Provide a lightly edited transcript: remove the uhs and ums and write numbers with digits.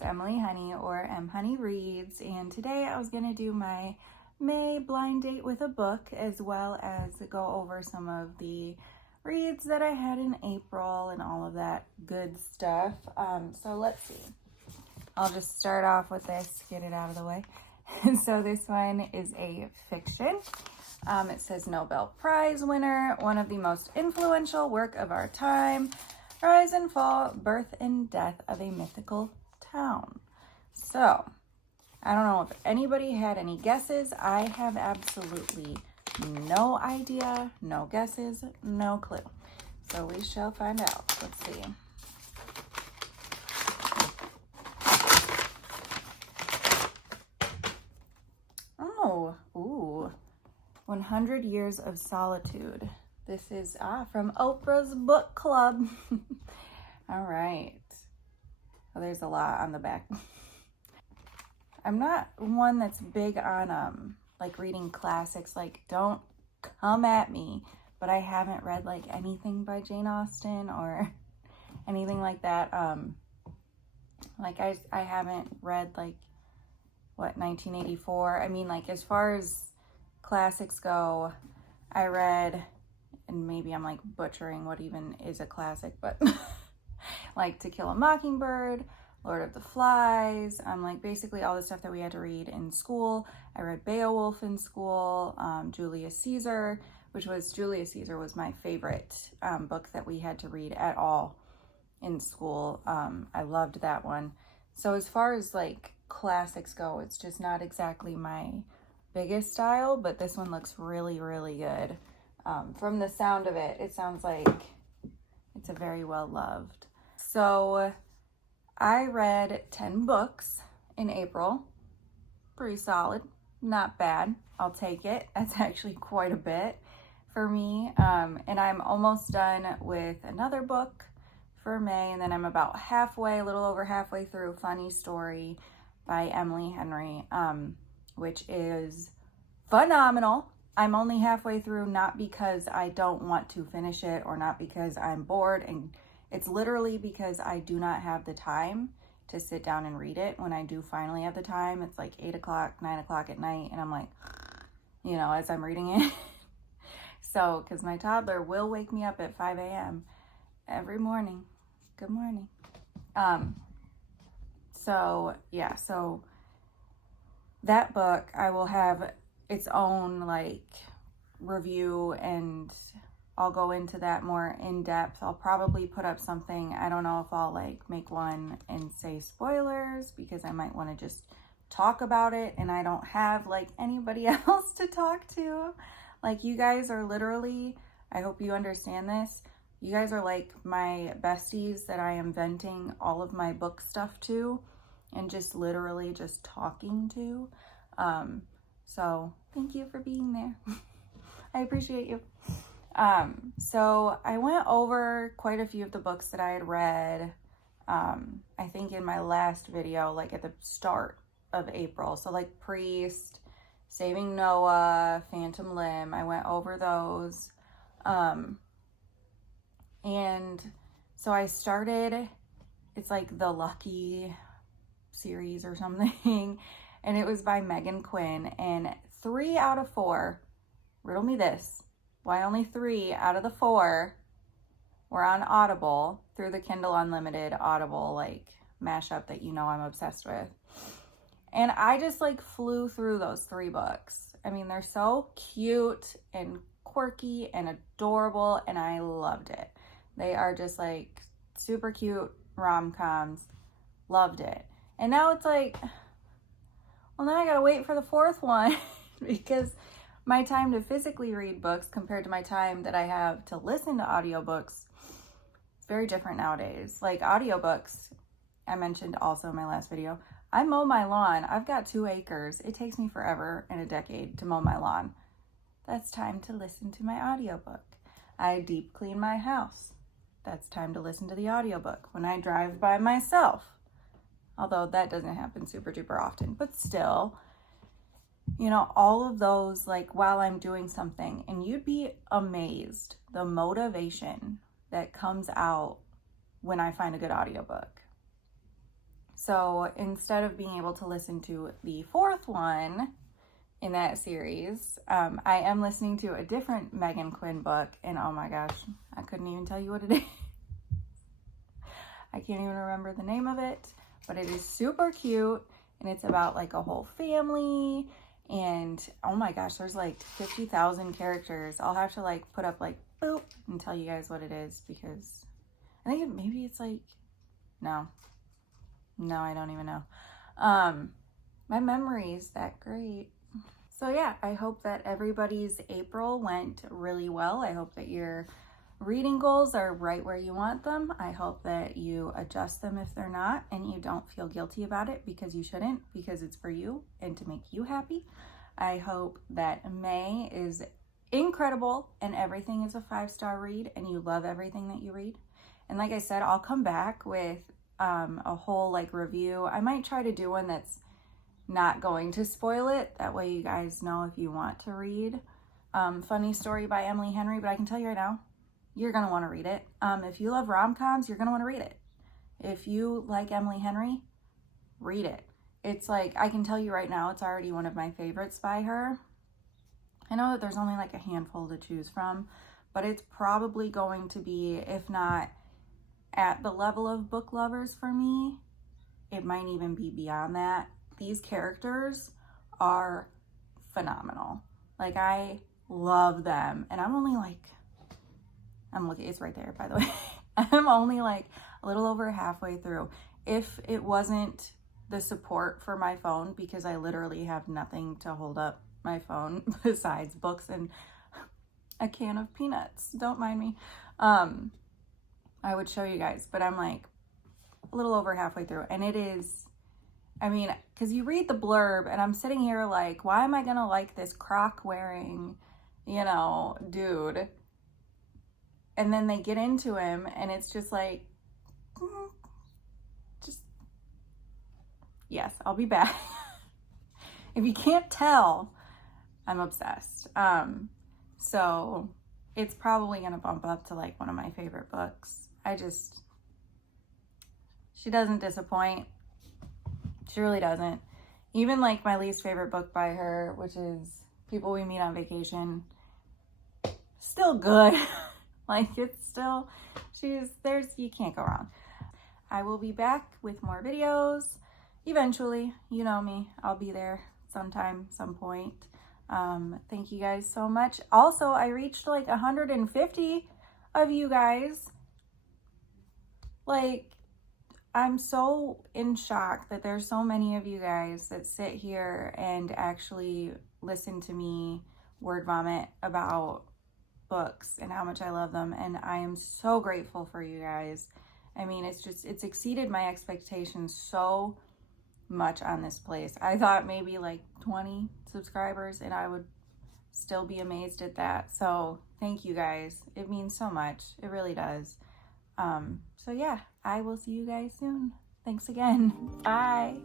it's Emily Honey, or M Honey Reads, and today I was going to do my May blind date with a book, as well as go over some of the reads that I had in April and all of that good stuff. So let's see. I'll just start off with this, get it out of the way. So this one is a fiction. It says Nobel Prize winner, one of the most influential work of our time, rise and fall, birth and death of a mythical town. So, I don't know if anybody had any guesses. I have absolutely no idea, no guesses, no clue. So we shall find out. Let's see. Oh, ooh. 100 Years of Solitude. This is from Oprah's book club. All right. Oh, there's a lot on the back. I'm not one that's big on like reading classics. Like, don't come at me. But I haven't read like anything by Jane Austen or anything like that. Like I haven't read like 1984. I mean, like, as far as classics go, I read, and maybe I'm like butchering what even is a classic, but like To Kill a Mockingbird, Lord of the Flies, like basically all the stuff that we had to read in school. I read Beowulf in school, Julius Caesar, Julius Caesar was my favorite book that we had to read at all in school. I loved that one. So as far as like classics go, it's just not exactly my biggest style, but this one looks really, really good. From the sound of it, it sounds like it's a very well loved. So I read 10 books in April. Pretty solid, not bad. I'll take it. That's actually quite a bit for me. And I'm almost done with another book for May, and then I'm about a little over halfway through Funny Story by Emily Henry, which is phenomenal. I'm only halfway through, not because I don't want to finish it or not because I'm bored, and it's literally because I do not have the time to sit down and read it. When I do finally have the time, it's like 8 o'clock, 9 o'clock at night, and I'm like, as I'm reading it. So, because my toddler will wake me up at 5 a.m. every morning. Good morning. So that book, I will have its own like review, and I'll go into that more in depth. I'll probably put up something. I don't know if I'll like make one and say spoilers, because I might want to just talk about it and I don't have like anybody else to talk to. Like, you guys are literally, I hope you understand this, you guys are like my besties that I am venting all of my book stuff to and just literally just talking to. So thank you for being there. I appreciate you. So I went over quite a few of the books that I had read, I think in my last video, like at the start of April. So like Priest, Saving Noah, Phantom Limb, I went over those. And so I started, it's like the Lucky series or something, and it was by Megan Quinn, and 3 out of 4, riddle me this, why only 3 out of the 4 were on Audible through the Kindle Unlimited Audible like mashup that I'm obsessed with. And I just like flew through those 3 books. I mean, they're so cute and quirky and adorable, and I loved it. They are just like super cute rom-coms. Loved it. And now it's like, well, now I gotta wait for the 4th one because my time to physically read books compared to my time that I have to listen to audiobooks is very different nowadays. Like audiobooks, I mentioned also in my last video, I mow my lawn. I've got 2 acres. It takes me forever and a decade to mow my lawn. That's time to listen to my audiobook. I deep clean my house. That's time to listen to the audiobook. When I drive by myself, although that doesn't happen super duper often, but still, all of those, like while I'm doing something, and you'd be amazed the motivation that comes out when I find a good audiobook. So instead of being able to listen to the fourth one in that series, I am listening to a different Megan Quinn book, and oh my gosh, I couldn't even tell you what it is. I can't even remember the name of it, but it is super cute, and it's about like a whole family, and oh my gosh, there's like 50,000 characters. I'll have to like put up like boop and tell you guys what it is, because I think maybe it's like, no, I don't even know. My memory is that great. So yeah, I hope that everybody's April went really well. I hope that your reading goals are right where you want them. I hope that you adjust them if they're not, and you don't feel guilty about it, because you shouldn't, because it's for you and to make you happy. I hope that May is incredible and everything is a 5-star read and you love everything that you read. And like I said, I'll come back with a whole like review. I might try to do one that's not going to spoil it. That way you guys know if you want to read Funny Story by Emily Henry. But I can tell you right now, you're going to want to read it. If you love rom-coms, you're going to want to read it. If you like Emily Henry, read it. It's like, I can tell you right now, it's already one of my favorites by her. I know that there's only like a handful to choose from, but it's probably going to be, if not at the level of Book Lovers for me, it might even be beyond that. These characters are phenomenal. Like, I love them. And I'm only like, I'm looking, it's right there, by the way. I'm only like a little over halfway through. If it wasn't the support for my phone, because I literally have nothing to hold up my phone besides books and a can of peanuts, don't mind me, I would show you guys, but I'm like a little over halfway through, and it is, I mean, because you read the blurb and I'm sitting here like, why am I gonna like this croc wearing, you know, dude? And then they get into him and it's just like, just, yes, I'll be back. If you can't tell, I'm obsessed. So it's probably gonna bump up to like one of my favorite books. She doesn't disappoint. She really doesn't. Even like my least favorite book by her, which is People We Meet on Vacation, still good. Like, it's still, you can't go wrong. I will be back with more videos eventually. You know me, I'll be there sometime, some point. Thank you guys so much. Also, I reached like 150 of you guys. Like, I'm so in shock that there's so many of you guys that sit here and actually listen to me word vomit about books and how much I love them. And I am so grateful for you guys. I mean, it's exceeded my expectations so much on this place. I thought maybe like 20 subscribers and I would still be amazed at that. So thank you guys. It means so much. It really does. So yeah, I will see you guys soon. Thanks again. Bye.